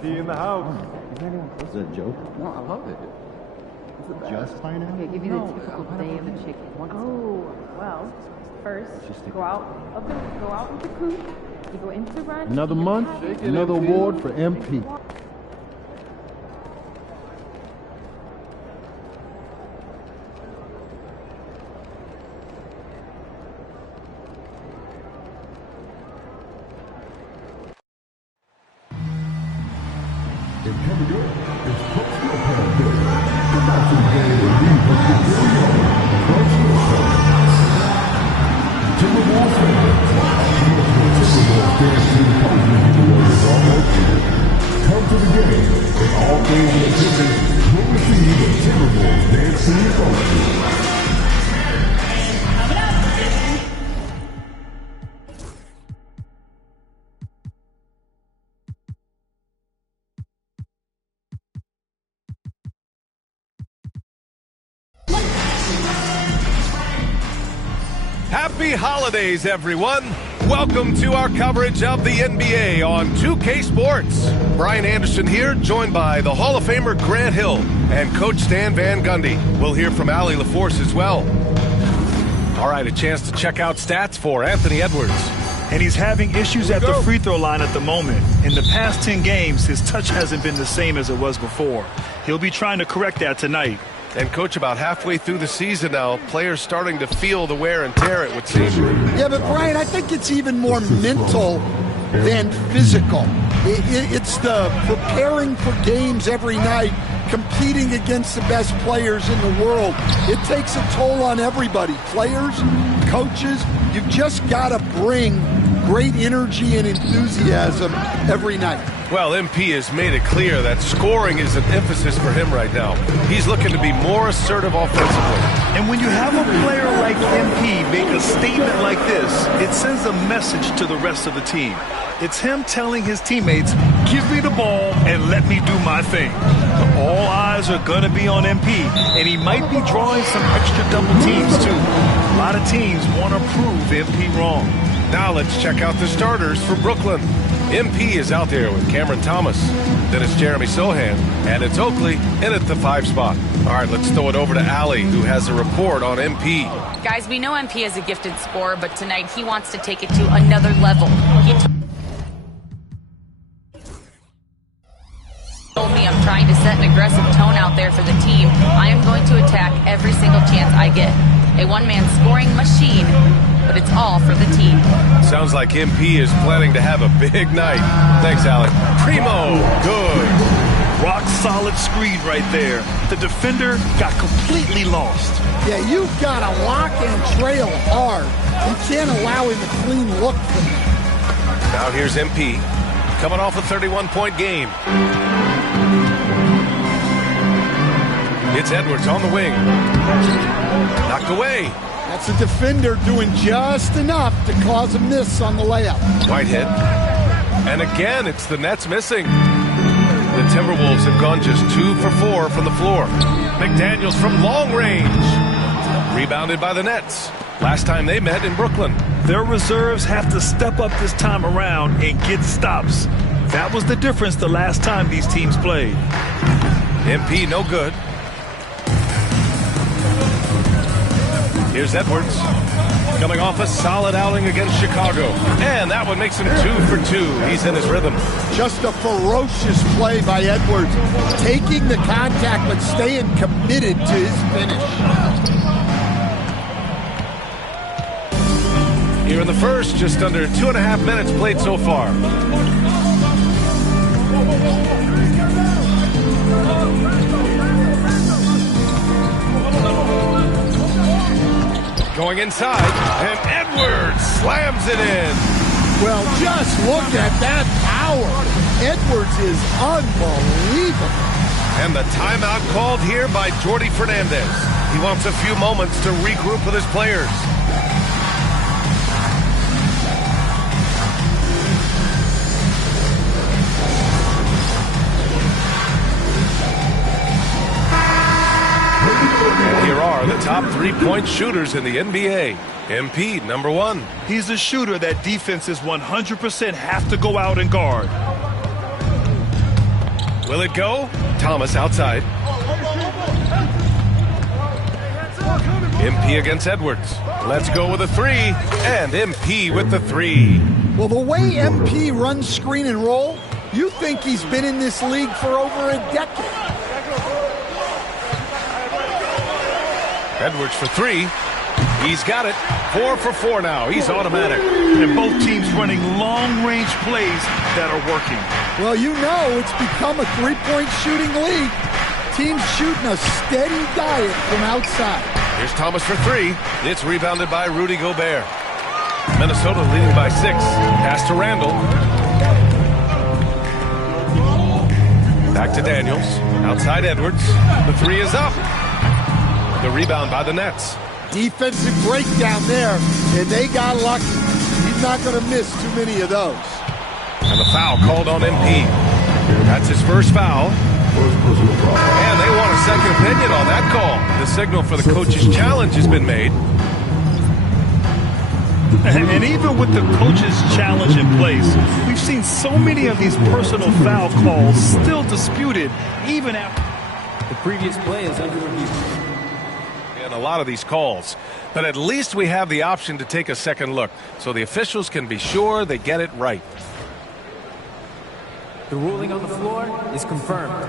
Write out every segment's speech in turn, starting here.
MP in the house. Is that a joke? No, I love it. Just pineapple? Okay, give you the typical day of the chicken. Oh, well, first go out with the coop. You go into run. Another month, another award for MP. Come to the game and all things in attendance. Come to see the Timberwolves dancing in front of you. Happy holidays, everyone! Welcome to our coverage of the NBA on 2K Sports. Brian Anderson here, joined by the Hall of Famer Grant Hill and Coach Stan Van Gundy. We'll hear from Allie LaForce as well. All right, a chance to check out stats for Anthony Edwards. And he's having issues at the free throw line at the moment. In the past 10 games, his touch hasn't been the same as it was before. He'll be trying to correct that tonight. And, Coach, about halfway through the season now, players starting to feel the wear and tear, it would seem. Yeah, but, Brian, I think it's even more mental than physical. It's the preparing for games every night, competing against the best players in the world. It takes a toll on everybody, players, coaches. You've just got to bring great energy and enthusiasm every night. Well, MP has made it clear that scoring is an emphasis for him right now. He's looking to be more assertive offensively. And when you have a player like MP make a statement like this, it sends a message to the rest of the team. It's him telling his teammates, give me the ball and let me do my thing. All eyes are going to be on MP, and he might be drawing some extra double teams too. A lot of teams want to prove MP wrong. Now let's check out the starters for Brooklyn. MP is out there with Cameron Thomas. Then it's Jeremy Sohan, and it's Oakley in at the 5 spot. All right, let's throw it over to Allie, who has a report on MP. Guys, we know MP is a gifted scorer, but tonight he wants to take it to another level. He told me I'm trying to set an aggressive tone out there for the team. I am going to attack every single chance I get. A one-man scoring machine, but it's all for the team. Sounds like MP is planning to have a big night. Thanks, Alec. Primo, good. Rock solid screen right there. The defender got completely lost. Yeah, you've got to lock and trail hard. You can't allow him a clean look from him. Now here's MP, coming off a 31-point game. It's Edwards on the wing. Knocked away. That's a defender doing just enough to cause a miss on the layup. Whitehead. And again, it's the Nets missing. The Timberwolves have gone just 2 for 4 from the floor. McDaniels from long range. Rebounded by the Nets. Last time they met in Brooklyn. Their reserves have to step up this time around and get stops. That was the difference the last time these teams played. MP no good. Here's Edwards, coming off a solid outing against Chicago. And that one makes him 2 for 2. He's in his rhythm. Just a ferocious play by Edwards, taking the contact but staying committed to his finish. Here in the first, just under 2.5 minutes played so far. Going inside, and Edwards slams it in. Well, just look at that power. Edwards is unbelievable. And the timeout called here by Jordi Fernandez. He wants a few moments to regroup with his players. far the top three-point shooters in the NBA. MP, number 1. He's a shooter that defenses 100% have to go out and guard. Will it go? Thomas outside. MP against Edwards. Let's go with a 3. And MP with the 3. Well, the way MP runs screen and roll, you think he's been in this league for over a decade. Edwards for 3. He's got it. 4 for 4 now. He's automatic. And both teams running long-range plays that are working. Well, you know it's become a three-point shooting league. Teams shooting a steady diet from outside. Here's Thomas for 3. It's rebounded by Rudy Gobert. Minnesota leading by 6. Pass to Randall. Back to Daniels. Outside Edwards. The 3 is up. The rebound by the Nets. Defensive breakdown there, and they got lucky. He's not going to miss too many of those. And the foul called on MP. That's his first foul. And they want a second opinion on that call. The signal for the coach's challenge has been made. And even with the coach's challenge in place, we've seen so many of these personal foul calls still disputed even after the previous play is under review. A lot of these calls, but at least we have the option to take a second look so the officials can be sure they get it right. The ruling on the floor is confirmed.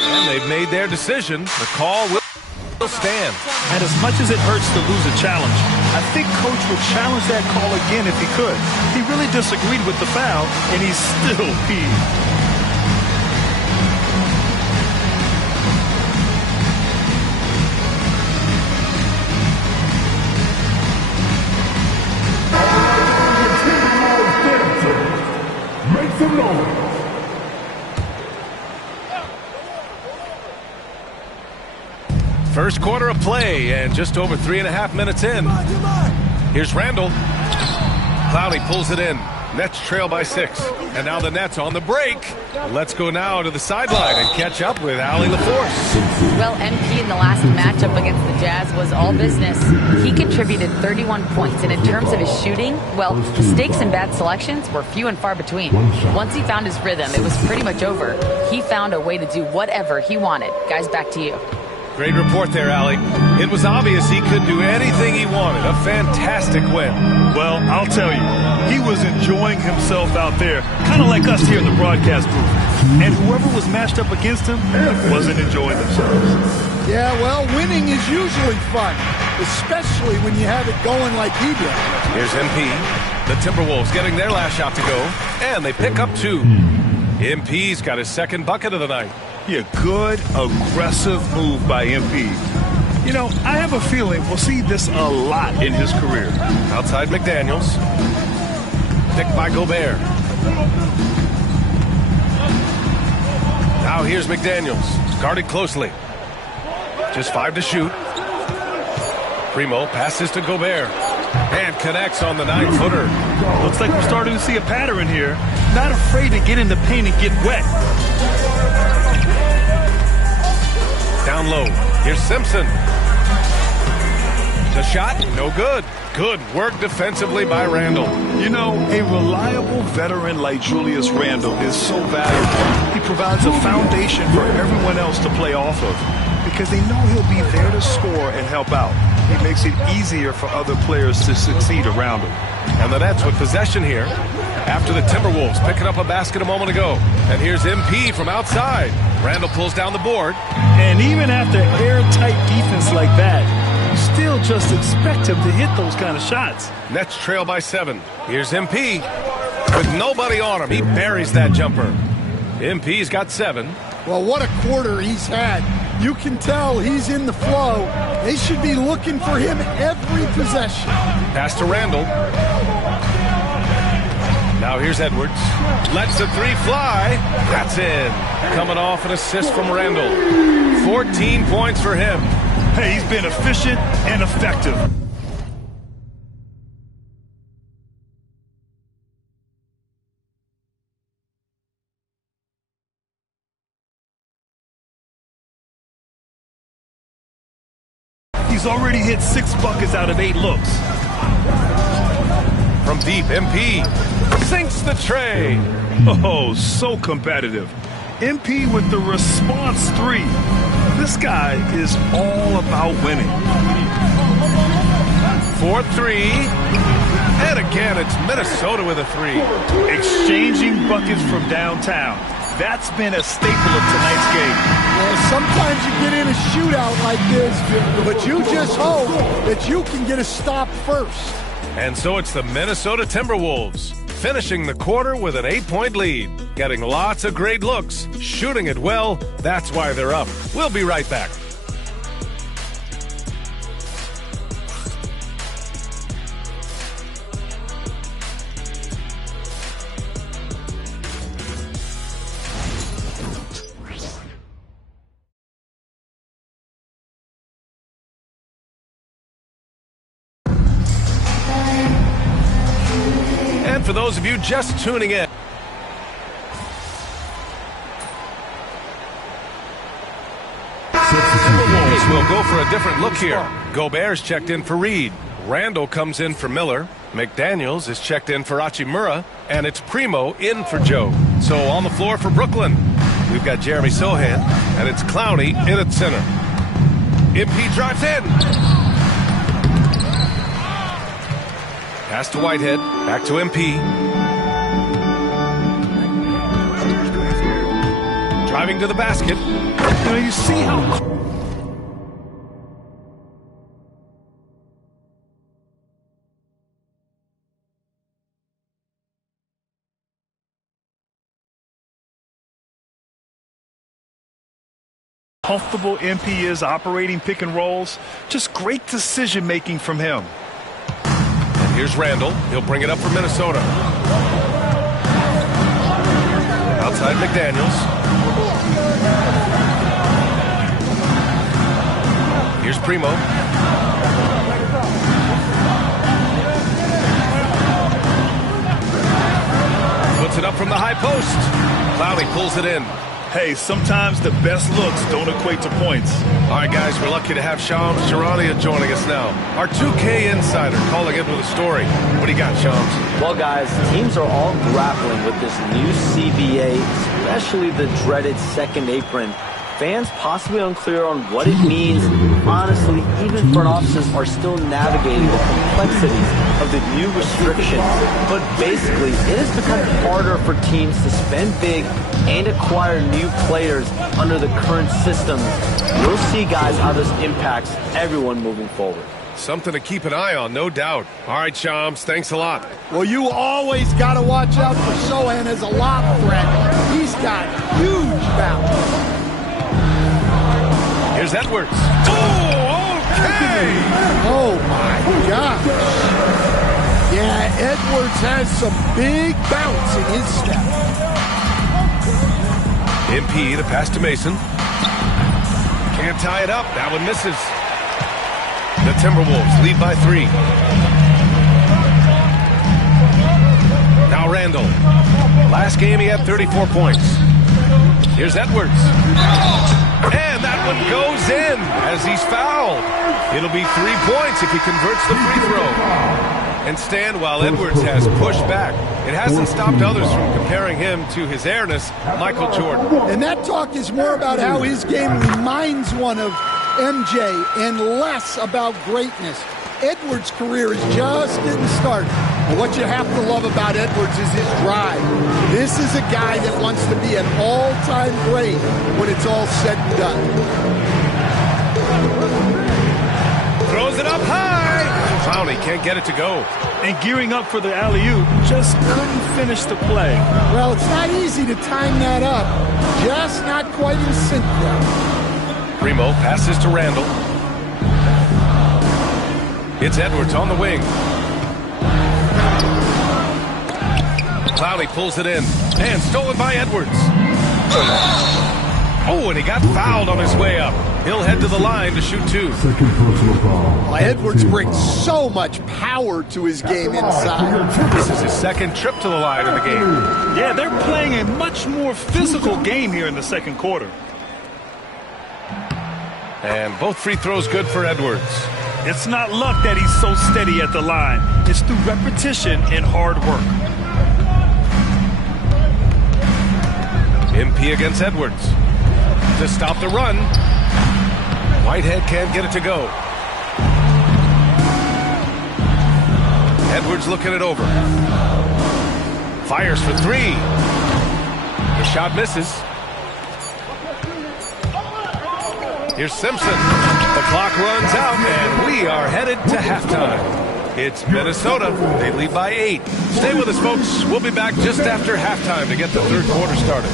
And they've made their decision. The call will stand. And as much as it hurts to lose a challenge, I think Coach would challenge that call again if he could. He really disagreed with the foul, and he's still peeved. First quarter of play and just over 3.5 minutes in. Here's Randall. Clowney pulls it in. Nets trail by 6. And now the Nets on the break. Let's go now to the sideline and catch up with Allie LaForce. Well, MP in the last matchup against the Jazz was all business. He contributed 31 points, and in terms of his shooting, well, mistakes and bad selections were few and far between. Once he found his rhythm, it was pretty much over. He found a way to do whatever he wanted. Guys, back to you. Great report there, Allie. It was obvious he could do anything he wanted. A fantastic win. Well, I'll tell you, he was enjoying himself out there, kind of like us here in the broadcast booth. And whoever was matched up against him wasn't enjoying themselves. Yeah, well, winning is usually fun, especially when you have it going like he did. Here's MP. The Timberwolves getting their last shot to go, and they pick up 2. MP's got his second bucket of the night. Yeah, good, aggressive move by MP. You know, I have a feeling we'll see this a lot in his career. Outside McDaniels. Picked by Gobert. Now here's McDaniels. Guarded closely. Just 5 to shoot. Primo passes to Gobert. And connects on the 9-footer. Looks like we're starting to see a pattern here. Not afraid to get in the paint and get wet. Down low. Here's Simpson. The shot, no good. Good work defensively by Randall. You know, a reliable veteran like Julius Randle is so valuable. He provides a foundation for everyone else to play off of because they know he'll be there to score and help out. He makes it easier for other players to succeed around him. And the Nets with possession here after the Timberwolves picking up a basket a moment ago. And here's MP from outside. Randall pulls down the board. And even after airtight defense like that, you still just expect him to hit those kind of shots. Nets trail by 7. Here's MP. With nobody on him, he buries that jumper. MP's got 7. Well, what a quarter he's had. You can tell he's in the flow. They should be looking for him every possession. Pass to Randall. Now here's Edwards. Lets the 3 fly. That's in. Coming off an assist from Randall. 14 points for him. Hey, he's been efficient and effective. He's already hit 6 buckets out of 8 looks. From deep, MP sinks the tray. Oh, so competitive. MP with the response 3. This guy is all about winning. 4-3. And again, it's Minnesota with a 3. Exchanging buckets from downtown. That's been a staple of tonight's game. Well, sometimes you get in a shootout like this, but you just hope that you can get a stop first. And so it's the Minnesota Timberwolves, finishing the quarter with an 8-point lead. Getting lots of great looks, shooting it well, that's why they're up. We'll be right back. And for those of you just tuning in, Timberwolves will go for a different look here. Gobert's checked in for Reed. Randall comes in for Miller. McDaniels is checked in for Hachimura. And it's Primo in for Joe. So on the floor for Brooklyn, we've got Jeremy Sohan. And it's Clowney in at center. MP drives in. Pass to Whitehead. Back to MP. Driving to the basket. Now you see how comfortable MP is operating pick and rolls. Just great decision making from him. And here's Randall. He'll bring it up for Minnesota. Outside McDaniels. Here's Primo. Puts it up from the high post. Clowney pulls it in. Hey, sometimes the best looks don't equate to points. All right, guys, we're lucky to have Shams Charania joining us now. Our 2K insider calling in with a story. What do you got, Shams? Well, guys, teams are all grappling with this new CBA, especially the dreaded second apron. Fans possibly unclear on what it means. Honestly, even front offices are still navigating the complexities of the new restrictions. But basically, it has become harder for teams to spend big and acquire new players under the current system. We'll see, guys, how this impacts everyone moving forward. Something to keep an eye on, no doubt. All right, Shams, thanks a lot. Well, you always got to watch out for Sohan as a lob threat. He's got huge balance. Here's Edwards. Oh, okay! Oh, my gosh. Yeah, Edwards has some big bounce in his step. MP, the pass to Mason. Can't tie it up. That one misses. The Timberwolves lead by 3. Now Randall. Last game he had 34 points. Here's Edwards. And that one goes in as he's fouled. It'll be 3 points if he converts the free throw. And Stan, while Edwards has pushed back, it hasn't stopped others from comparing him to his airness, Michael Jordan. And that talk is more about how his game reminds one of MJ and less about greatness. Edwards' career is just getting started. And what you have to love about Edwards is his drive. This is a guy that wants to be an all-time great when it's all said and done. Throws it up high. Clowney can't get it to go. And gearing up for the alley-oop, just couldn't finish the play. Well, it's not easy to time that up. Just not quite in sync there. Primo passes to Randall. It's Edwards on the wing. Clowney pulls it in. And stolen by Edwards. Oh, and he got fouled on his way up. He'll head to the line to shoot 2. Second personal foul. Well, Edwards brings so much power to his game inside. This is his second trip to the line in the game. Yeah, they're playing a much more physical game here in the second quarter. And both free throws good for Edwards. It's not luck that he's so steady at the line. It's through repetition and hard work. MP against Edwards. To stop the run. Whitehead can't get it to go. Edwards looking it over. Fires for three. The shot misses. Here's Simpson. The clock runs out, and we are headed to halftime. It's Minnesota. They lead by 8. Stay with us, folks. We'll be back just after halftime to get the third quarter started.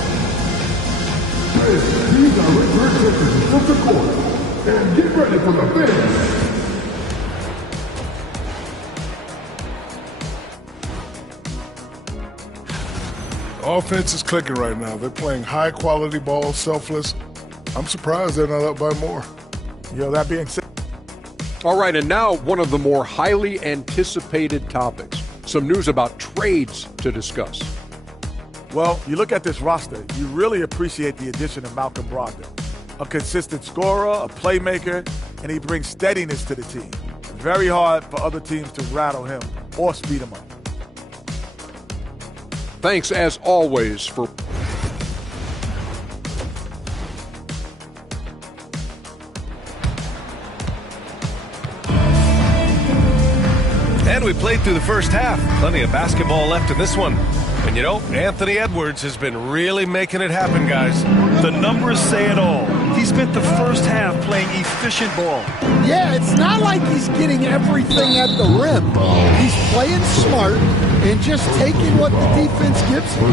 These are return takers from the court. And get ready for the finish. Offense is clicking right now. They're playing high-quality ball, selfless. I'm surprised they're not up by more. That being said. All right, and now one of the more highly anticipated topics. Some news about trades to discuss. Well, you look at this roster, you really appreciate the addition of Malcolm Brogdon. A consistent scorer, a playmaker, and he brings steadiness to the team. Very hard for other teams to rattle him or speed him up. Thanks, as always, for... And we played through the first half. Plenty of basketball left in this one. And Anthony Edwards has been really making it happen, guys. The numbers say it all. He spent the first half playing efficient ball. Yeah, it's not like he's getting everything at the rim. He's playing smart and just taking what the defense gives him.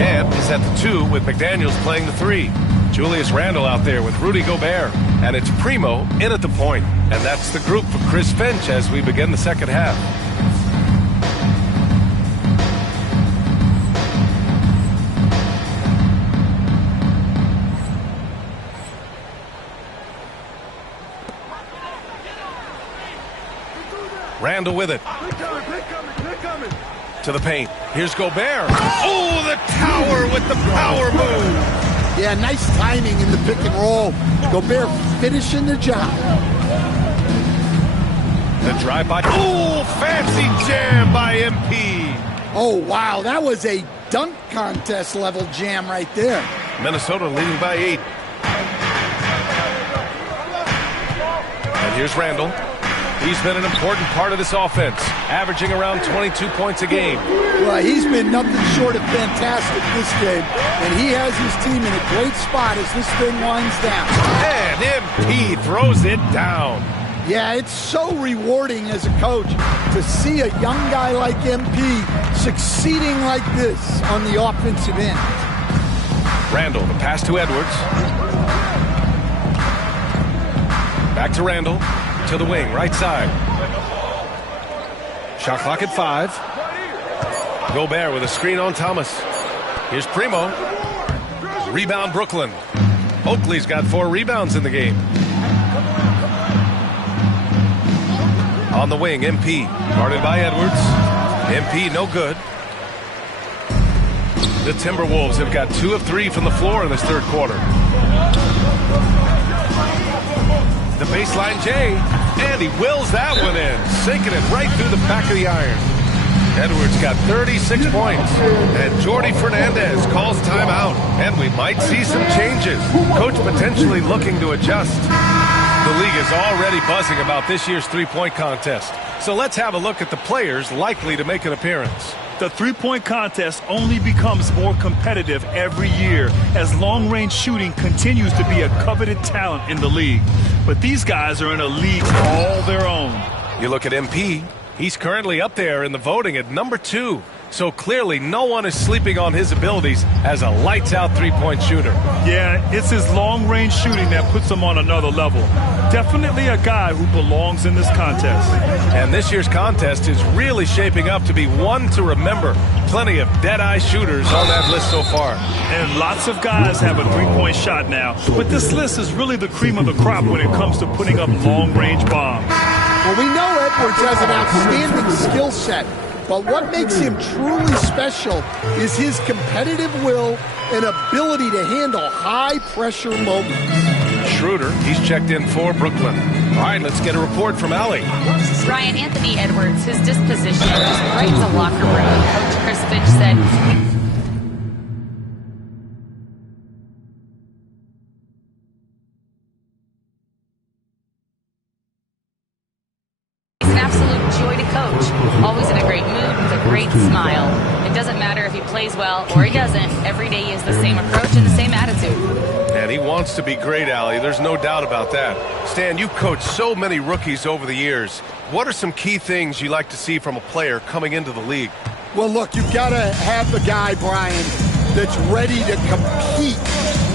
And he's at the 2 with McDaniels playing the 3. Julius Randle out there with Rudy Gobert. And it's Primo in at the point. And that's the group for Chris Finch as we begin the second half. Randle with it. To the paint. Here's Gobert. Oh, the tower with the power move. Yeah, nice timing in the pick and roll. Gobert finishing the job. The drive by. Oh, fancy jam by MP. Oh, wow. That was a dunk contest level jam right there. Minnesota leading by 8. And here's Randle. He's been an important part of this offense, averaging around 22 points a game. Well, he's been nothing short of fantastic this game, and he has his team in a great spot as this thing winds down. And MP throws it down. Yeah, it's so rewarding as a coach to see a young guy like MP succeeding like this on the offensive end. Randle, the pass to Edwards. Back to Randle. To the wing, right side. Shot clock at 5. Gobert with a screen on Thomas. Here's Primo. Rebound Brooklyn. Oakley's got 4 rebounds in the game. On the wing, MP. Guarded by Edwards. MP no good. The Timberwolves have got 2 of 3 from the floor in this third quarter. The baseline J, and he wills that one in, sinking it right through the back of the iron. Edwards got 36 points, and Jordi Fernandez calls timeout, and we might see some changes. Coach potentially looking to adjust. The league is already buzzing about this year's three-point contest, so let's have a look at the players likely to make an appearance. The three-point contest only becomes more competitive every year as long-range shooting continues to be a coveted talent in the league. But these guys are in a league all their own. You look at MP, he's currently up there in the voting at number 2. So clearly no one is sleeping on his abilities as a lights-out three-point shooter. Yeah, it's his long-range shooting that puts him on another level. Definitely a guy who belongs in this contest. And this year's contest is really shaping up to be one to remember. Plenty of dead-eye shooters on that list so far. And lots of guys have a three-point shot now. But this list is really the cream of the crop when it comes to putting up long-range bombs. Well, we know Edwards has an outstanding skill set. But what makes him truly special is his competitive will and ability to handle high-pressure moments. Schroeder. He's checked in for Brooklyn. All right, let's get a report from Allie. Ryan, Anthony Edwards, his disposition just right in the locker room. Coach Chris Finch said he's an absolute joy to coach. Always in a great mood with a great smile. It doesn't matter if he plays well or he doesn't. Every day he has the same approach and the same attitude. And he wants to be great, Allie. There's no doubt about that. Stan, you've coached so many rookies over the years. What are some key things you like to see from a player coming into the league? Well, look, you've got to have the guy, Brian, that's ready to compete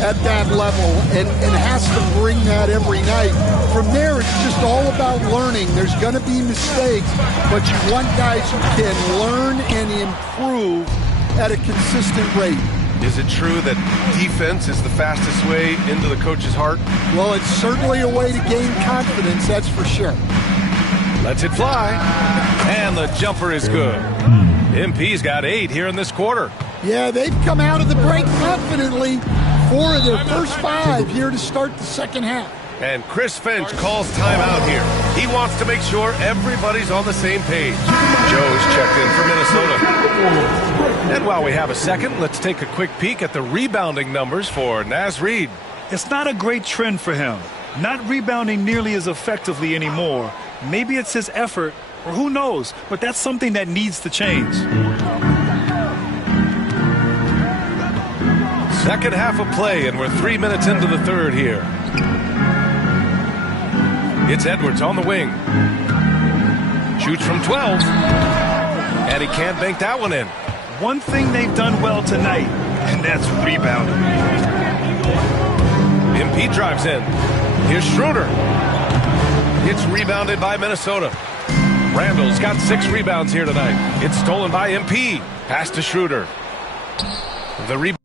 at that level and has to bring that every night. From there, it's just all about learning. There's going to be mistakes, but you want guys who can learn and improve at a consistent rate. Is it true that defense is the fastest way into the coach's heart? Well, it's certainly a way to gain confidence, that's for sure. Lets it fly, and the jumper is good. MP's got 8 here in this quarter. Yeah, they've come out of the break confidently. 4 of their first 5 here to start the second half. And Chris Finch calls timeout here. He wants to make sure everybody's on the same page. Joe's checked in for Minnesota. And while we have a second, let's take a quick peek at the rebounding numbers for Naz Reid. It's not a great trend for him. Not rebounding nearly as effectively anymore. Maybe it's his effort, or who knows, but that's something that needs to change. Second half of play, and we're 3 minutes into the third here. It's Edwards on the wing. Shoots from 12. And he can't bank that one in. One thing they've done well tonight, and that's rebounding. MP drives in. Here's Schroeder. It's rebounded by Minnesota. Randall's got 6 rebounds here tonight. It's stolen by MP. Pass to Schroeder. The rebound.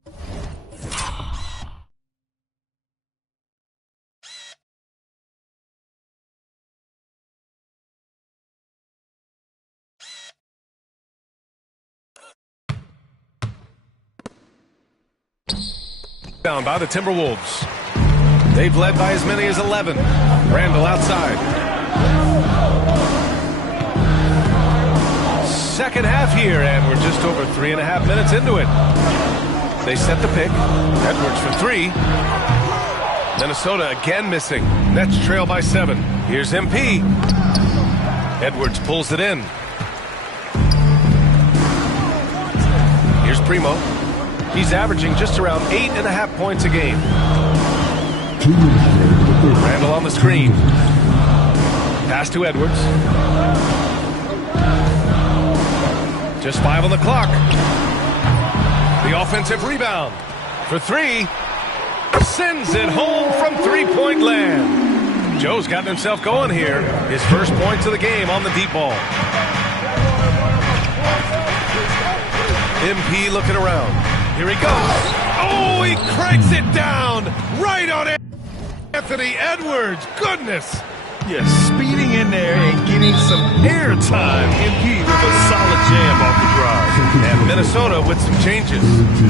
Down by the Timberwolves. They've led by as many as 11. Randall outside. Second half here, and we're just over 3.5 minutes into it. They set the pick. Edwards for 3. Minnesota again missing. Nets trail by 7. Here's MP. Edwards pulls it in. Here's Primo. He's averaging just around 8.5 points a game. Randall on the screen. Pass to Edwards. Just 5 on the clock. The offensive rebound for 3. Sends it home from three-point land. Joe's gotten himself going here. His first points of the game on the deep ball. MP looking around. Here he goes. Oh, he cranks it down right on Anthony Edwards. Goodness. Yes, speeding in there and getting some airtime. MP with a solid jam off the drive. And Minnesota with some changes.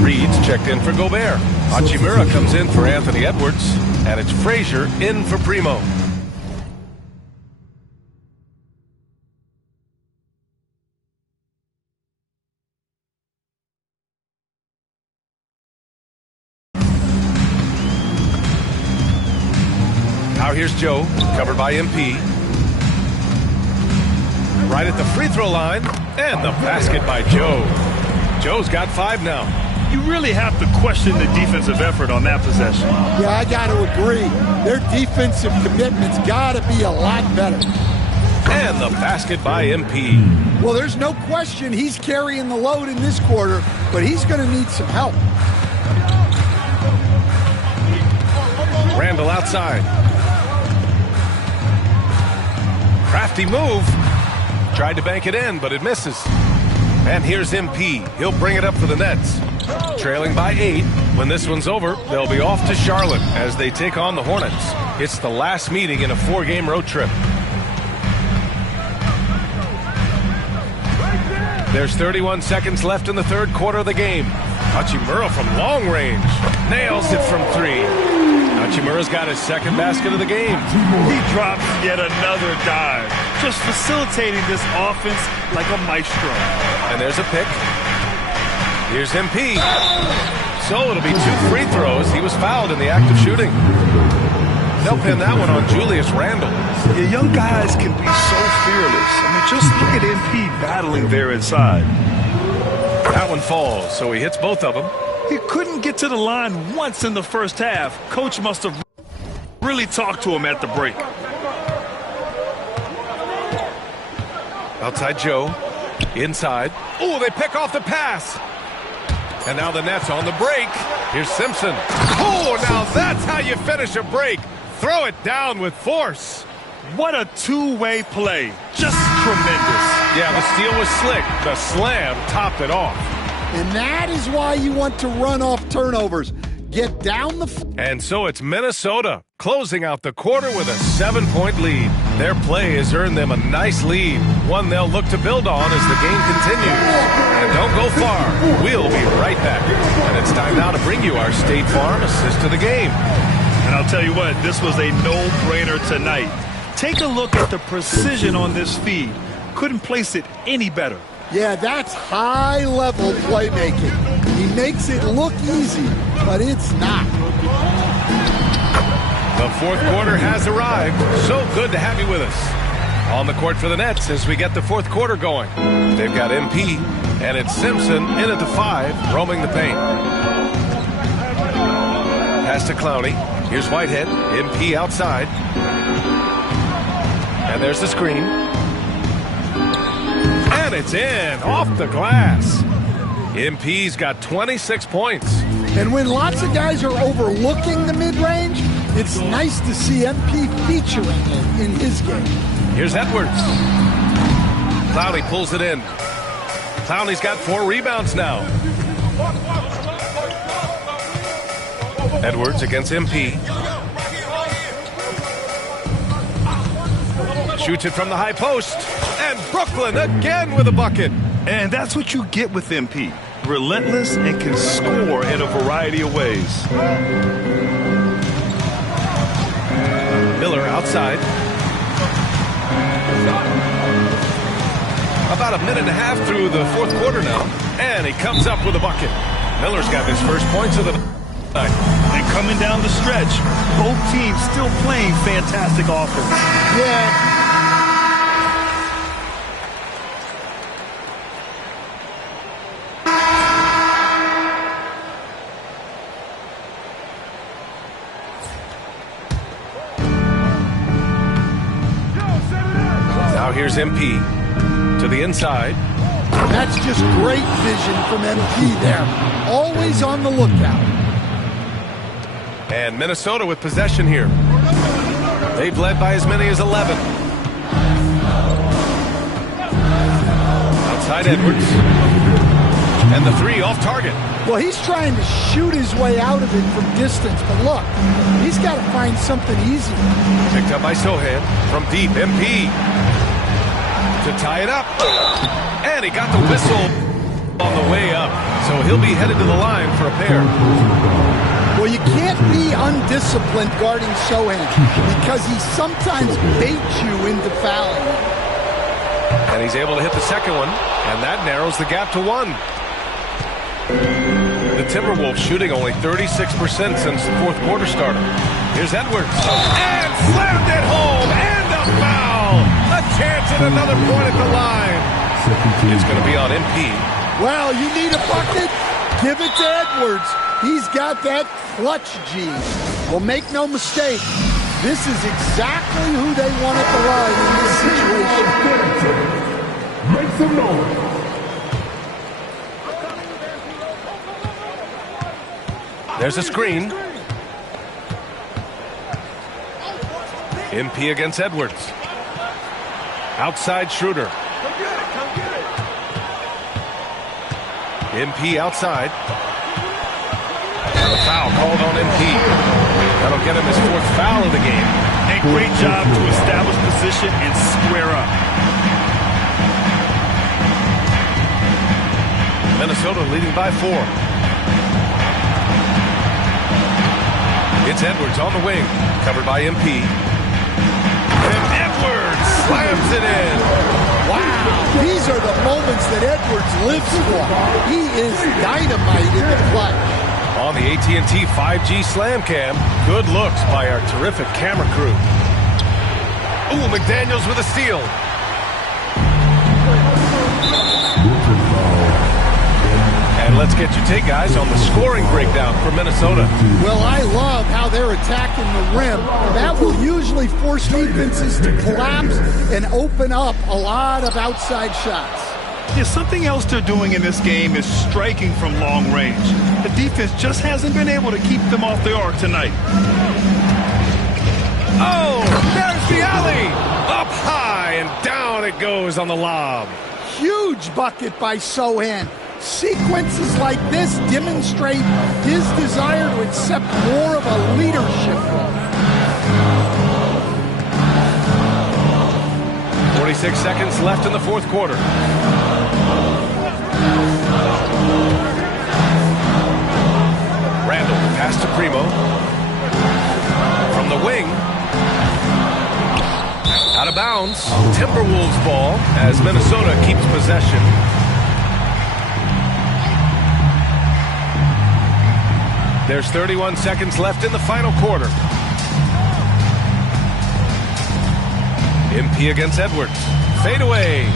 Reed's checked in for Gobert. Hachimura comes in for Anthony Edwards. And it's Frazier in for Primo. Now here's Joe, covered by MP. Right at the free throw line, and the basket by Joe. Joe's got 5 now. You really have to question the defensive effort on that possession. Yeah, I got to agree. Their defensive commitment's got to be a lot better. And the basket by MP. Well, there's no question he's carrying the load in this quarter, but he's going to need some help. Randall outside. Crafty move. Tried to bank it in, but it misses. And here's MP. He'll bring it up for the Nets. Trailing by 8. When this one's over, they'll be off to Charlotte as they take on the Hornets. It's the last meeting in a 4-game road trip. There's 31 seconds left in the third quarter of the game. Hachimura from long range. Nails it from 3. Hachimura's got his second basket of the game. He drops yet another dive, just facilitating this offense like a maestro. And there's a pick. Here's MP. So it'll be 2 free throws. He was fouled in the act of shooting. They'll pin that one on Julius Randle. Yeah, young guys can be so fearless. I mean, just look at MP battling there inside. That one falls, so he hits both of them. He couldn't get to the line once in the first half. Coach must have really talked to him at the break. Outside Joe. Inside. Oh, they pick off the pass. And now the Nets on the break. Here's Simpson. Oh, now that's how you finish a break. Throw it down with force. What a two-way play. Just tremendous. Yeah, the steal was slick. The slam topped it off. And that is why you want to run off turnovers. Get down the... And so it's Minnesota closing out the quarter with a 7-point lead. Their play has earned them a nice lead, one they'll look to build on as the game continues. And don't go far. We'll be right back. And it's time now to bring you our State Farm assist to the game. And I'll tell you what, this was a no-brainer tonight. Take a look at the precision on this feed. Couldn't place it any better. Yeah, that's high-level playmaking. He makes it look easy, but it's not. The fourth quarter has arrived. So good to have you with us. On the court for the Nets as we get the fourth quarter going. They've got MP, and it's Simpson in at the 5, roaming the paint. Pass to Clowney. Here's Whitehead. MP outside. And there's the screen. And it's in, off the glass. MP's got 26 points. And when lots of guys are overlooking the mid-range, it's nice to see MP featuring it in his game. Here's Edwards. Clowney pulls it in. Clowney's got 4 rebounds now. Edwards against MP. Shoots it from the high post. And Brooklyn again with a bucket. And that's what you get with MP. Relentless and can score in a variety of ways. Miller outside. About a minute and a half through the fourth quarter now. And he comes up with a bucket. Miller's got his first points of the night. And coming down the stretch, both teams still playing fantastic offense. Yeah. Here's MP to the inside. That's just great vision from MP there. Always on the lookout. And Minnesota with possession here. They've led by as many as 11. Outside Edwards. And the 3 off target. Well, he's trying to shoot his way out of it from distance, but look, he's got to find something easy. Picked up by Sohan from deep. MP to tie it up. And he got the whistle on the way up. So he'll be headed to the line for a pair. Well, you can't be undisciplined guarding Sohan because he sometimes baits you into fouling. And he's able to hit the second one, and that narrows the gap to 1. The Timberwolves shooting only 36% since the fourth quarter started. Here's Edwards. And slammed it home, and a foul! A chance at another point at the line. It's going to be on MP. Well, you need a bucket? Give it to Edwards. He's got that clutch G. Well, make no mistake, this is exactly who they want at the line in this situation. Make some noise. There's a screen. MP against Edwards. Outside Schroeder. MP outside. And a foul called on MP. That'll get him his 4th foul of the game. And great job to establish position and square up. Minnesota leading by 4. It's Edwards on the wing, covered by MP. And Edwards slams it in. Wow, these are the moments that Edwards lives for. He is dynamite in the clutch. On the AT&T 5G Slam Cam, good looks by our terrific camera crew. Ooh, McDaniels with a steal. And let's get your take, guys, on the scoring breakdown for Minnesota. Well, I love how they're attacking the rim. That will usually force defenses to collapse and open up a lot of outside shots. Yeah, something else they're doing in this game is striking from long range. The defense just hasn't been able to keep them off the arc tonight. Oh, there's the alley. Up high and down it goes on the lob. Huge bucket by Sohan. Sequences like this demonstrate his desire to accept more of a leadership role. 46 seconds left in the fourth quarter. Randall pass to Primo. From the wing. Out of bounds. Timberwolves ball as Minnesota keeps possession. There's 31 seconds left in the final quarter. MP against Edwards. Fade away.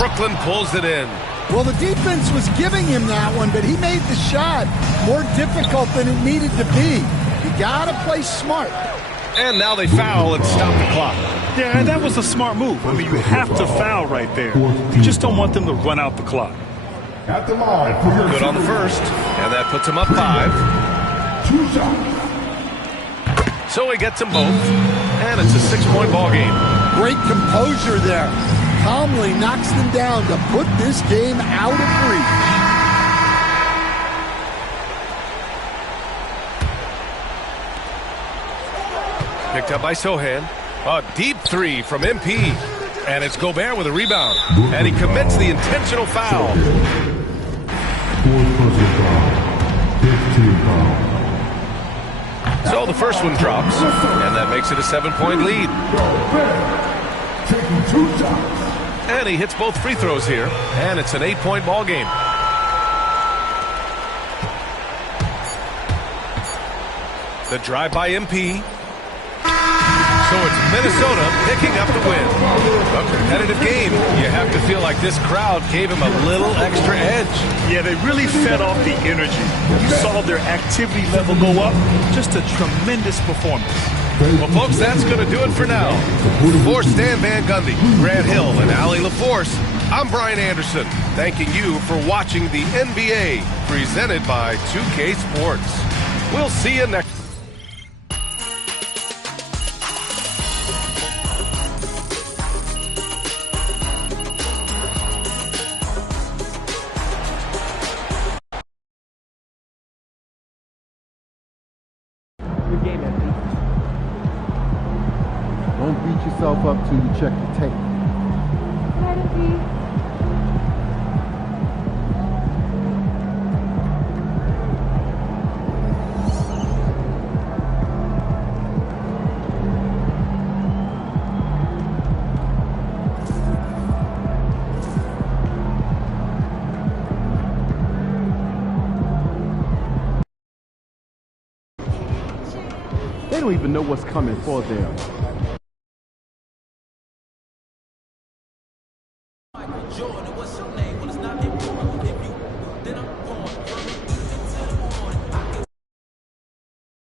Brooklyn pulls it in. Well, the defense was giving him that one, but he made the shot more difficult than it needed to be. You gotta play smart. And now they foul and stop the clock. Yeah, that was a smart move. I mean, you have to foul right there. You just don't want them to run out the clock. At the line for your good on the first, and that puts him up 5. 2 shots. So he gets them both, and it's a 6-point ball game. Great composure there. Calmly knocks them down to put this game out of reach. Picked up by Sohan. A deep 3 from MP. And it's Gobert with a rebound. And he commits the intentional foul. 4th personal foul. 15 foul. So the first one drops, and that makes it a 7-point lead. Taking 2 shots. And he hits both free throws here, and it's an 8-point ball game. The drive by MP. So it's Minnesota picking up the win. A competitive game. You have to feel like this crowd gave him a little extra edge. Yeah, they really fed off the energy. You saw their activity level go up. Just a tremendous performance. Well, folks, that's going to do it for now. For Stan Van Gundy, Grant Hill, and Allie LaForce, I'm Brian Anderson, thanking you for watching the NBA presented by 2K Sports. We'll see you next. Don't beat yourself up till you check the tape. They don't even know what's coming for them. Jordan, what's your name? Well, it's not important if you then I'm